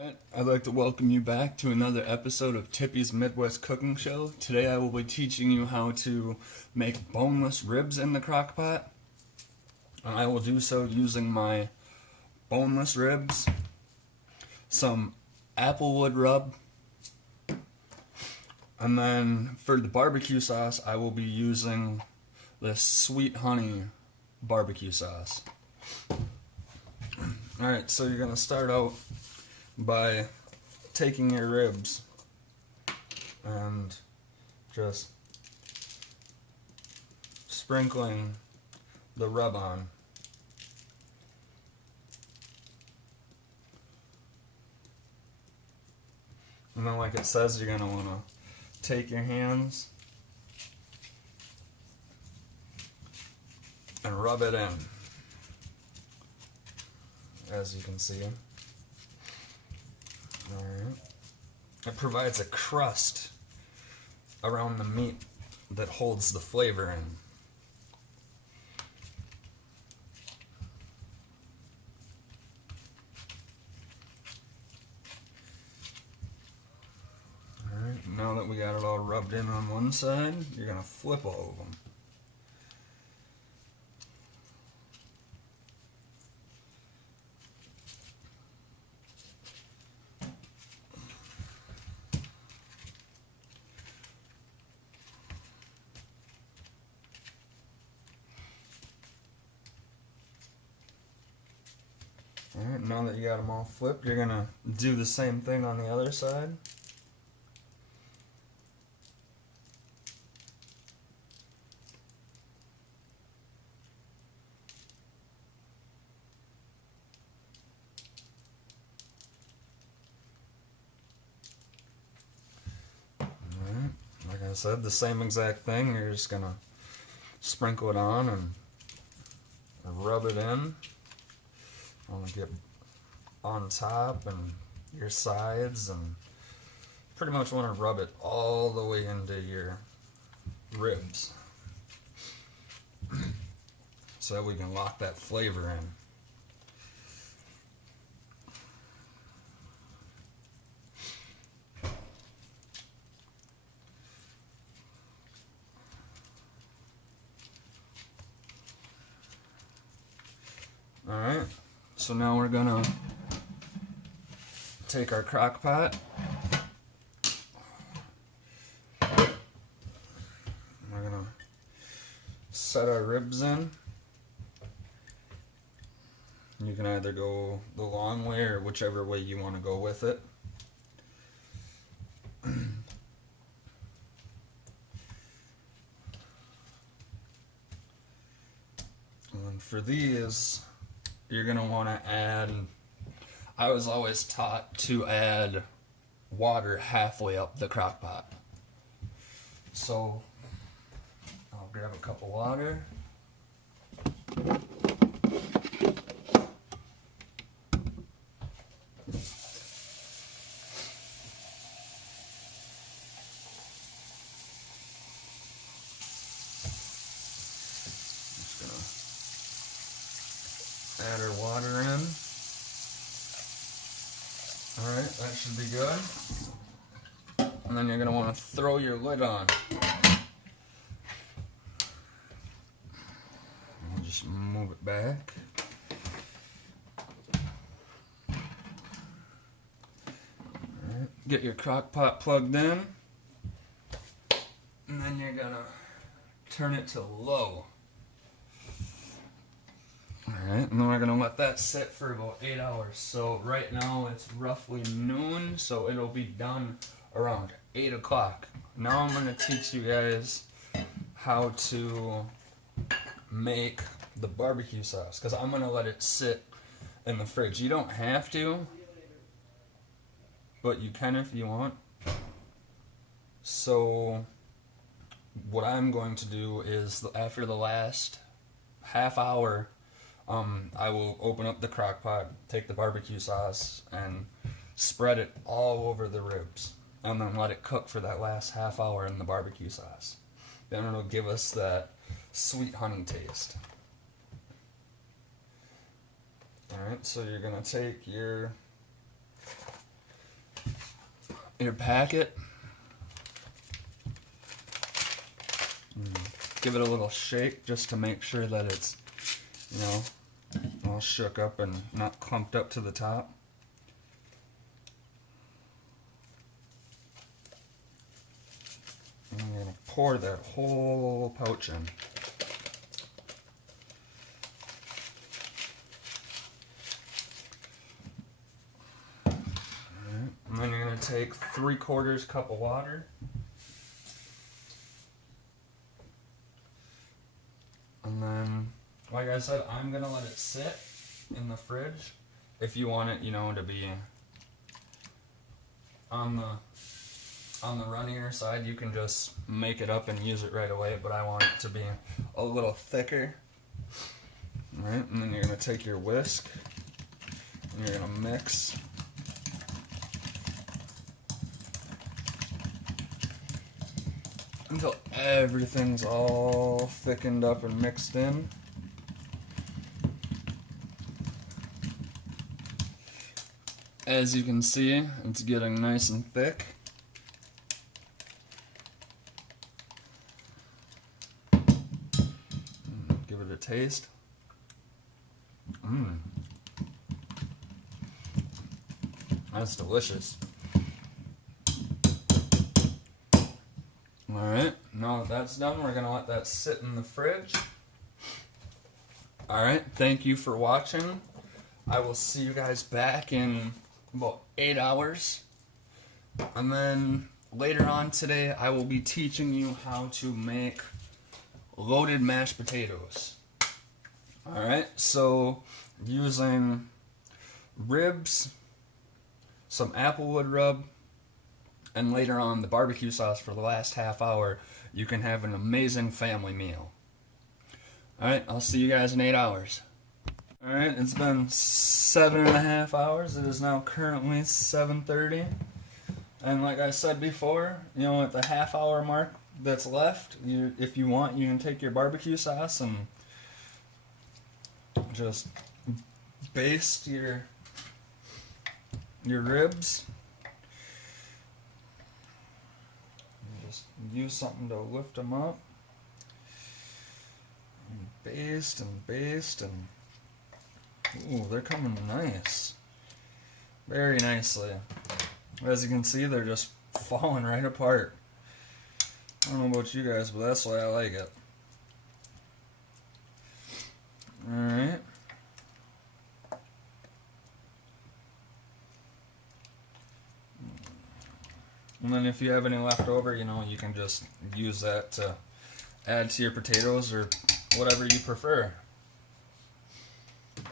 I'd like to welcome you back to another episode of Tippy's Midwest Cooking Show. Today I will be teaching you how to make boneless ribs in the crock pot. And I will do so using my boneless ribs, some applewood rub, and then for the barbecue sauce I will be using this sweet honey barbecue sauce. Alright, so you're going to start out by taking your ribs and just sprinkling the rub on. And then, like it says, you're going to want to take your hands and rub it in, as you can see. Alright. It provides a crust around the meat that holds the flavor in. Alright, now that we got it all rubbed in on one side, you're going to flip all of them. Alright, now that you got them all flipped, you're going to do the same thing on the other side. Alright, like I said, the same exact thing. You're just going to sprinkle it on and rub it in. I want to get on top and your sides, and pretty much want to rub it all the way into your ribs so that we can lock that flavor in. Alright. So now we're gonna take our crock pot. We're gonna set our ribs in. You can either go the long way or whichever way you want to go with it. And for these, you're going to want to add, I was always taught to add water halfway up the crock pot. So I'll grab a cup of water. Add our water in. Alright, that should be good. And then you're going to want to throw your lid on. And just move it back. Alright, get your crock pot plugged in. And then you're going to turn it to low. Alright, and then we're going to let that sit for about 8 hours. So right now it's roughly noon, so it'll be done around 8 o'clock. Now I'm going to teach you guys how to make the barbecue sauce, because I'm going to let it sit in the fridge. You don't have to, but you can if you want. So what I'm going to do is, after the last half hour, I will open up the crock pot, take the barbecue sauce, and spread it all over the ribs, and then let it cook for that last half hour in the barbecue sauce. Then it'll give us that sweet honey taste. Alright, so you're going to take your your packet. Give it a little shake just to make sure that it's, you know, all shook up and not clumped up to the top. And I'm going to pour that whole pouch in. Alright, and then you're going to take 3/4 cup of water. And then, like I said, I'm going to let it sit in the fridge. If you want it, you know, to be on the runnier side, you can just make it up and use it right away, but I want it to be a little thicker. Alright, and then you're going to take your whisk and you're going to mix. Until everything's all thickened up and mixed in. As you can see, it's getting nice and thick. Give it a taste. That's delicious. Alright, now that that's done, we're going to let that sit in the fridge. Alright, thank you for watching. I will see you guys back in about 8 hours. And then later on today, I will be teaching you how to make loaded mashed potatoes. Alright, so using ribs, some applewood rub, and later on the barbecue sauce for the last half hour, you can have an amazing family meal. Alright, I'll see you guys in 8 hours. Alright, it's been 7.5 hours. It is now currently 7:30. And like I said before, you know, at the half hour mark that's left, if you want, you can take your barbecue sauce and just baste your ribs. Just use something to lift them up. And baste and baste and ooh, they're coming nice. Very nicely. As you can see, they're just falling right apart. I don't know about you guys, but that's why I like it. Alright. And then if you have any left over, you know, you can just use that to add to your potatoes or whatever you prefer.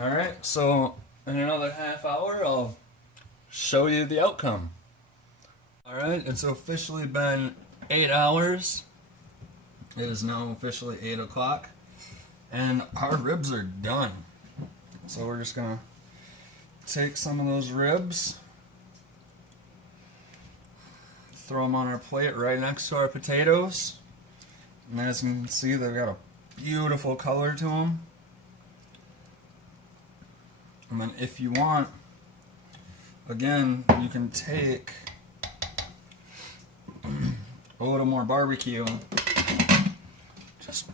Alright, so in another half hour, I'll show you the outcome. Alright, it's officially been 8 hours. It is now officially 8 o'clock. And our ribs are done. So we're just going to take some of those ribs, throw them on our plate right next to our potatoes. And as you can see, they've got a beautiful color to them. And then if you want, again, you can take a little more barbecue. Just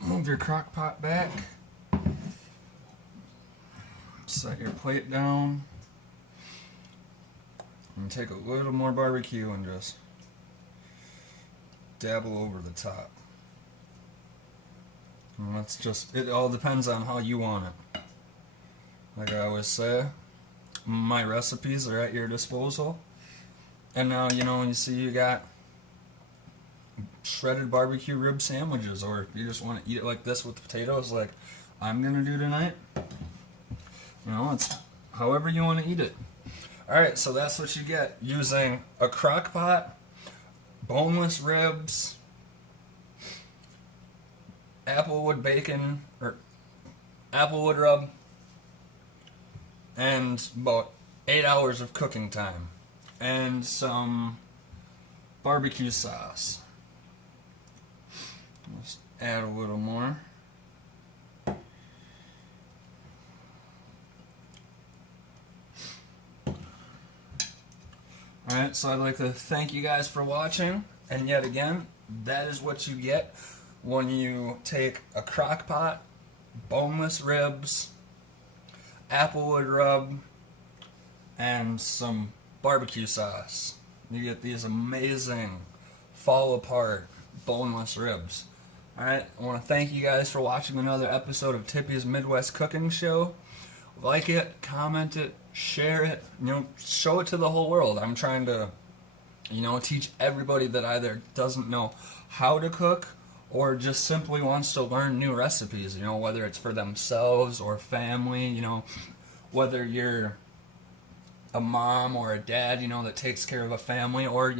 move your crock pot back. Set your plate down. And take a little more barbecue and just dabble over the top. And that's just, it all depends on how you want it. Like I always say, my recipes are at your disposal. And now, you know, you see you got shredded barbecue rib sandwiches, or if you just want to eat it like this with potatoes like I'm going to do tonight. You know, it's however you want to eat it. Alright, so that's what you get using a crock pot, boneless ribs, applewood bacon, or applewood rub, and about 8 hours of cooking time, and some barbecue sauce. Just add a little more. Alright, so I'd like to thank you guys for watching, and yet again, that is what you get when you take a Crockpot, boneless ribs, applewood rub, and some barbecue sauce. You get these amazing, fall apart, boneless ribs. Alright, I want to thank you guys for watching another episode of Tippy's Midwest Cooking Show. Like it, comment it, share it, show it to the whole world. I'm trying to, teach everybody that either doesn't know how to cook or just simply wants to learn new recipes, whether it's for themselves or family, whether you're a mom or a dad, that takes care of a family, or,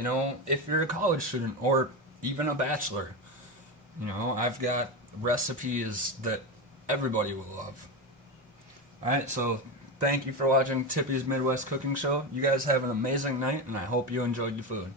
if you're a college student or even a bachelor. I've got recipes that everybody will love. Alright, so thank you for watching Tippy's Midwest Cooking Show. You guys have an amazing night, and I hope you enjoyed your food.